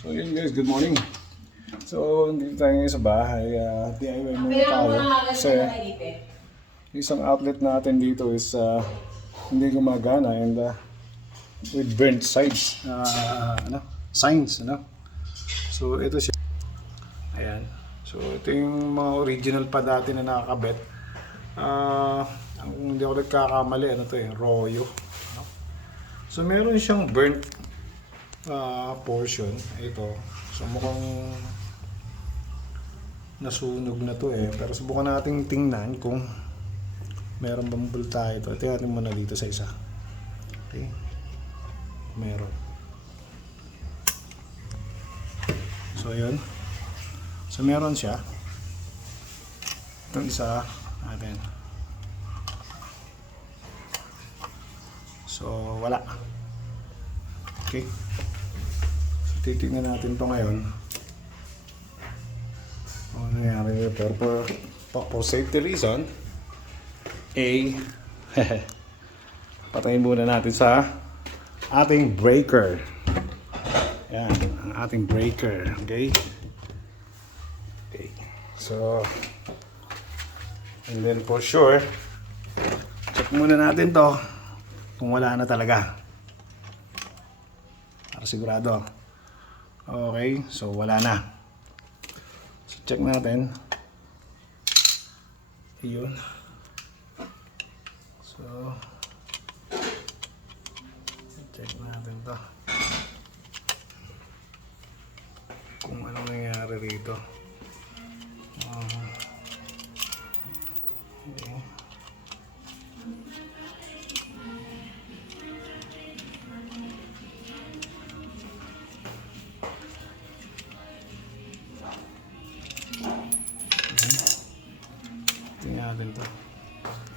So yun guys, good morning. So hindi tayo ngayon sa bahay, DIY muna tayo. Kasi isang outlet natin dito is hindi gumagana and with burnt sides, signs, So ito siya. Ayan. So ito yung mga original pa dati na nakakabit. Ang hindi ako nagkakamali, Royo. So meron siyang burnt portion. Ito. So mukhang nasunog na to pero subukan natin tingnan kung meron bang bulta ito. Tingnan natin muna dito sa isa. Okay. Meron. So yun. So meron siya. Itong isa natin. So wala. Okay. So titignan natin to ngayon. Ano nangyari ito? For safety reason, patayin muna natin sa ating breaker. Yan, ang ating breaker. Okay? Okay. So, and then for sure, check muna natin to kung wala na talaga. Para sigurado. Okay, so wala na. So, check natin. Ayun. So, check natin to. Kung anong nangyari rito. Okay. Tingnan natin to.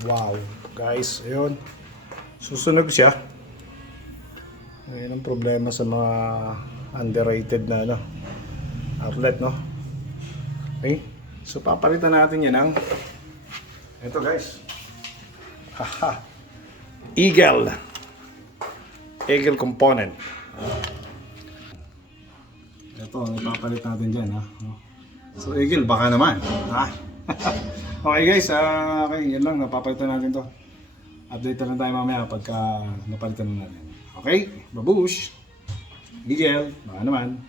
Wow, guys, ayun. Susunog siya. Ayun ang problema sa mga underrated na outlet, Okay? So papalitan natin yan ng ito, guys. Haha. Eagle component. Ito, ipapalit natin dyan, So Eagle, baka naman, Okay guys, okay, yan lang, napapalitan natin to. Update na lang tayo mamaya pagka napalitan na natin. Okay, babush. Eagle, baka naman.